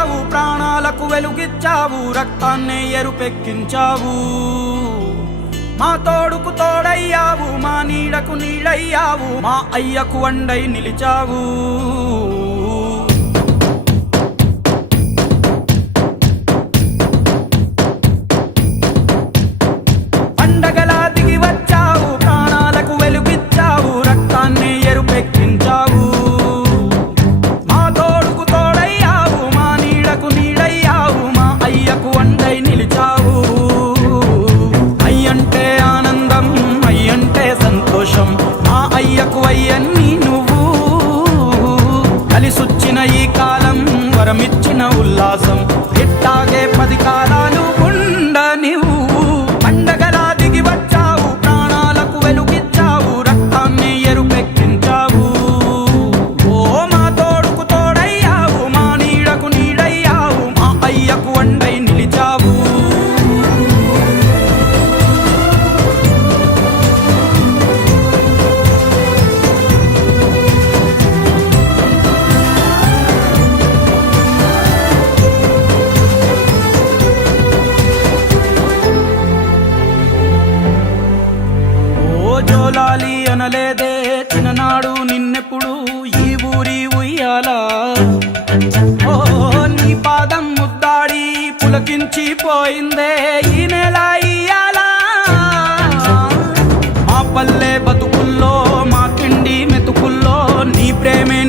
వచ్చావు, ప్రాణాలకు వెలుగిచ్చావు, రక్తాన్నే ఎరుపెక్కించావు. మా తోడుకు తోడయ్యావు, మా నీడకు నీడయ్యావు, మా అయ్యకు అండై నిలిచావు. పండగలా దిగి వచ్చావు, ప్రాణాలకు వెలుగిచ్చావు, రక్తాన్నే ఎరుపెక్కించావు. మా తోడుకు తోడయ్యావు, మా నీడకు నీడయ్యావు, మా అయ్యకు అండై నిలిచావు. అయ్యంటే ఆనందం, అయ్యంటే సంతోషం, మా అయ్యకు అయ్యన్ని నువ్వు. కలిసొచ్చిన ఈ కాలం వరమిచ్చిన ఉల్లాసం, ఇట్టాగే 10 కాలాలు ఉండనివ్వు. పండగలా దిగి వచ్చావు, ప్రాణాలకు వెలుగిచ్చావు, రక్తాన్ని ఎరుపెక్కించావు. ఓ మా తోడుకు తోడయ్యావు, మా నీడకు నీడయ్యావు, మా అయ్యకు అండై నిలిచావు. జోలాలి అనలేదే చిన్ననాడు నిన్నెప్పుడు ఈ ఊరి ఉయ్యాలా. ఓ నీ పాదం ముద్దాడి పులకించి పోయిందే ఈ నెల ఇయ్యాలా. మా పల్లె బతుకుల్లో, మా తిండి మెతుకుల్లో నీ ప్రేమే